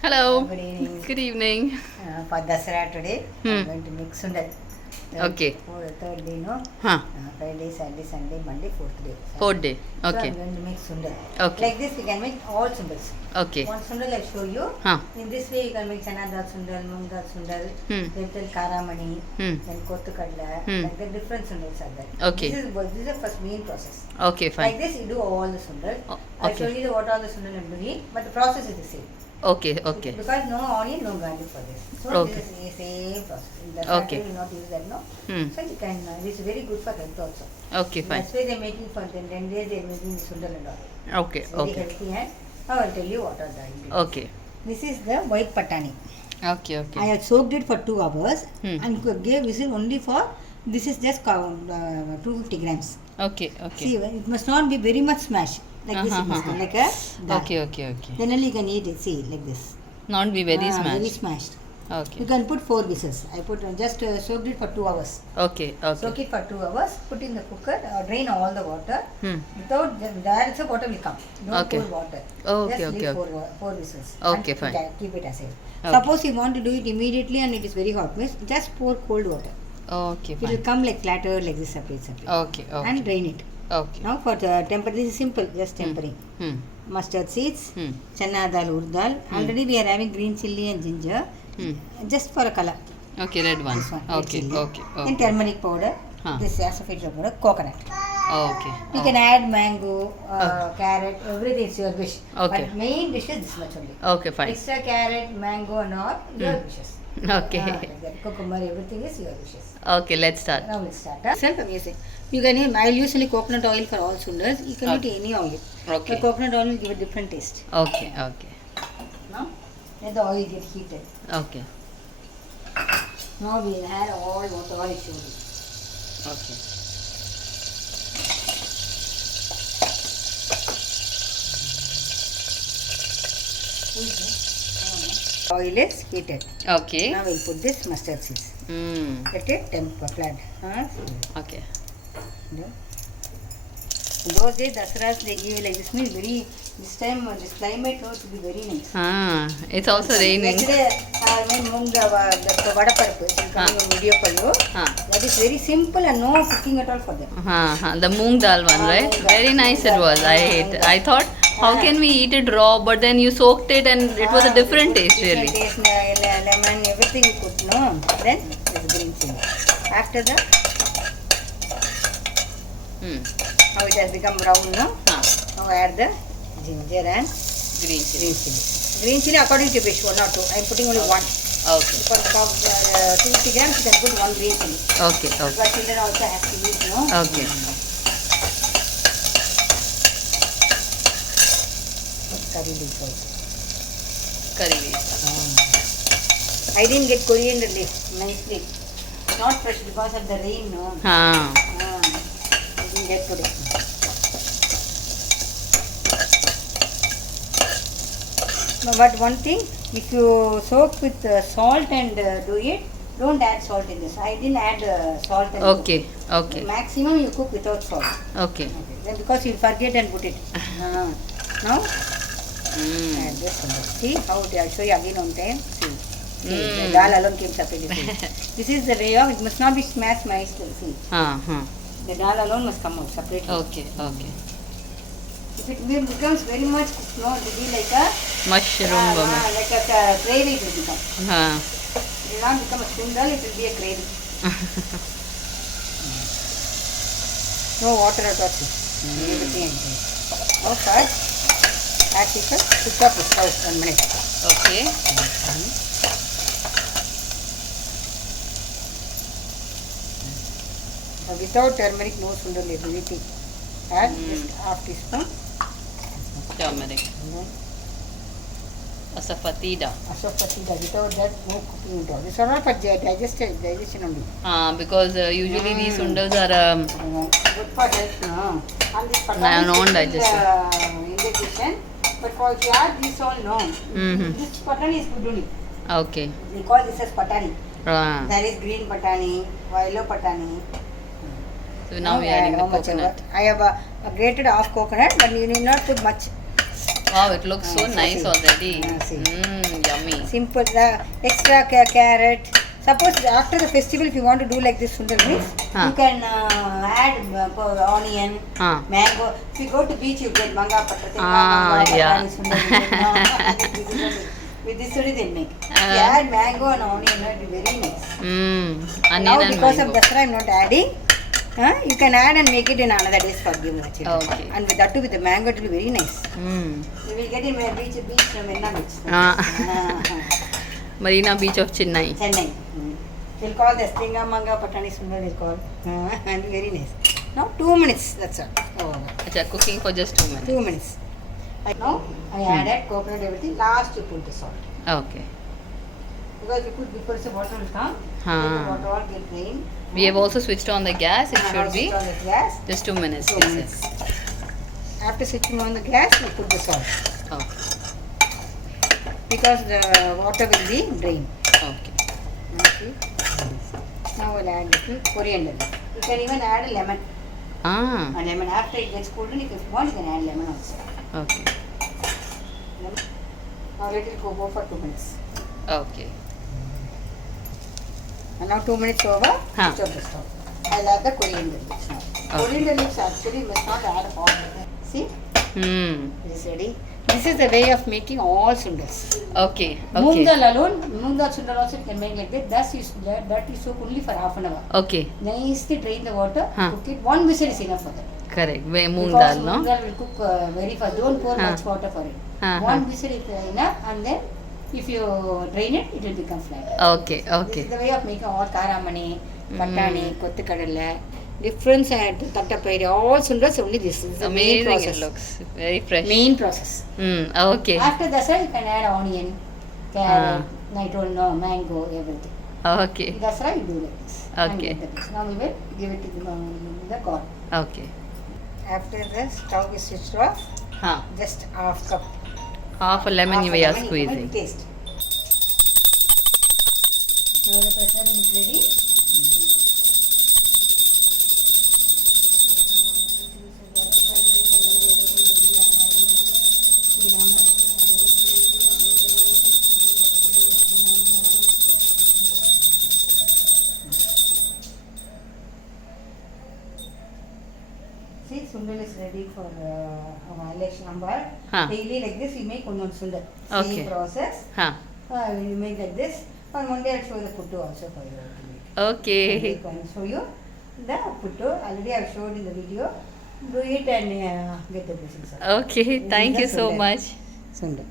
Hello. Good evening. Good evening. For Dussehra today, I'm going to make Sundal. Okay. Third day, no? Huh. Friday, Saturday, Sunday, Monday, fourth day. Fourth day. So Okay. I'm going to make Sundal. Okay. Like this, we can make all Sundals. Okay. One Sundal I'll show you. Huh. In this way, you can make Chana Dal Sundal, Moong Dal Sundal, little Karamani, Hmm. then Kottu Kadla. Like the different Sundals are there. Okay. This is the first main process. Okay, Like fine. this, you do all the Sundal. I'll show Okay. you what all the Sundal I'm doing, but the process is the same. Okay, okay. Because no onion, no garlic for this. So Okay. this is the same process. In the Okay. factory, we not use that, no? Hmm. So you can, this is very good for health also. Okay, fine. That's why they're making for 10 days, they're making the sundal and all. Okay, It's very okay. healthy and now I'll tell you what are the ingredients. Okay. This is the white patani. Okay, I okay. have soaked it for 2 hours Hmm. and gave whistle only for, this is just 250 grams. Okay, See, okay. it must not be very much smashed. Like this, it must be like a dal. Okay, okay, okay. Then only you can eat it, see, like this. Not be very Very smashed. smashed. You Okay. can put 4 whistles. I put just soaked it for 2 hours. Okay, Soak okay. it for 2 hours. Put in the cooker. Drain all the water. Hmm. Without direct the water will come. Don't Okay. pour water. Okay, Just okay, leave okay. 4 whistles. Okay, And fine. Keep it aside. Okay. Suppose you want to do it immediately and it is very hot, means just pour cold water. Okay, It will fine. come like platter like this separate. Okay, And okay. drain it. Okay. Now for the temper, this is simple, just tempering. Hmm. Mustard seeds, Hmm. chana dal, urd dal. Already we are having green chilli and ginger. Hmm. Just for a color. Okay, red one. This one, red Okay, chilli. okay, Then okay. turmeric powder. Huh. This asafoetida powder, coconut. Okay. You can add mango, carrot, everything is your wish. Okay. But main dish is this much only. Okay, fine. Extra carrot, mango and all, your wishes. Okay. Like that. Cucumber, everything is your wishes. Okay, let's start. Now we'll start. Self-amusing. You can use, I will use only coconut oil for all sundals. You can Okay. use any oil. Okay. But coconut oil will give a different taste. Okay, okay. Now, let the oil get heated. Okay. Now we will add all what oil I showed you. Okay. Oil is heated. Okay. Now we'll put this mustard seeds. Let it temper flat. Okay. In those days, Dussehras they give like this means very. This time this climate to be very nice. It's also raining. Yesterday I made moong the vada parappu. Coming on video for you. That is very simple and no cooking at all for them. The moong dal one, right? moong dal. Very nice it was. I ate. Moong dal. I thought, how can we eat it raw? But then you soaked it and it was a different taste, really. Different taste, lemon, everything you put. No, then this green chilli. After that, now it has become brown. No, now add the ginger and Green chili. green chilli. Green chilli according to wish, 1 or 2. I am putting only 1. Okay. For 250 grams, you can put 1 green chilli. Okay. Okay. Because children also have to eat, no? Okay. Curry leaf also. Curry leaves. I didn't get coriander leaf nicely. Not fresh because of the rain, no? Ah. I didn't get today. No, but one thing, if you soak with salt and do it, don't add salt in this. I didn't add salt. And Okay. Okay. Maximum you cook without salt. Okay. Then because you forget and put it. Now add this one. See how it, I'll show you again on time. See, the dal alone came separately. This is the way of, it must not be smashed nicely. See, the dal alone must come out separately. Okay. Okay. If it becomes very much cooked, no, it will be like a Mushroom. like a gravy. It will become. It will not become a sundal. It will be a gravy. No water at all. Everything. Now first, as usual, switch off the stove 1 minute. Okay. Without turmeric, no sundal ability. Add just half teaspoon. Turmeric. Asafoetida. Asafoetida. Without that, no cooking at all. This are all for digestion only. Because usually these sundals are Good for health, no. And this patani non-digestive. indigestion. But for if you add this all, no. This patani is good only. okay. We call this as patani. Ah. There is green patani, yellow patani. So now we are adding the how much coconut. I have a grated half coconut, but you need not put much. Wow, it looks so nice see. already. See. Yummy. Simple. The extra carrot. Suppose after the festival, if you want to do like this sundal means, you can add onion, mango. If you go to beach, you get manga Yeah. patani sundal. With this only they make. If you add mango and onion, it will be very nice. Onion Now and because mango. of Dussehra, I am not adding. You can add and make it in another day's for you actually. Okay. And with that too, with the mango, it will be very nice. You will get in beach from Enna beach. Marina Beach of Chennai. Chennai. We'll call the Srirangam Patani Sundal. We'll call. And very nice. Now 2 minutes. That's all. Achha, cooking for just 2 minutes. 2 minutes. Now I added coconut everything. Last you put the salt. Okay. Because you put before the water will come. The water all get drained. We have also switched on the gas. It should be on the gas. just 2 minutes. 2 minutes. After switching on the gas, you put the salt. Okay. Because the water will be drained. Okay. Okay. Now we'll add little coriander. You can even add a lemon. A lemon after it gets cooled, if you want, you can add lemon also. Okay. Now let it go for 2 minutes. Okay. And now 2 minutes over, switch off the stove. I'll add the coriander leaves now. Coriander leaves actually must not add all. See? This is ready. This is the way of making all sundals. Okay. Moong Okay. dal alone, moong dal sundal also you can make like that. That is soak only for half an hour. Okay. Nicely drain the water, cook it. 1 whistle is enough for that. Correct. Moong Because dal, no? moong dal will cook very fast. Don't pour much water for it. 1 whistle is enough, and then if you drain it, it will become flat. Okay. This Okay. is the way of making all karamani, patani, kottukadala, different tattapayri, all sundals only this. This is the main Amazing. process. It looks very fresh. Main process. Okay. After Dussehra, you can add onion, carrot, mango, everything. Okay. Dussehra, you do like this. And Okay. get the mix. Now we will give it to the corn. Okay. After the stove is switched off, just half cup. Half a lemon half you a are lemon, you can squeezing. taste. Now the prasadam is ready. See, sundal is ready for our election number. Daily like this, we make one sundal. Okay. Same process. When you make like this, on Monday I'll show the puttu also for you to make. Okay. I'll show you the puttu. Already I've showed in the video. Do it and get the blessings. Okay. Thank you so much. Sundal.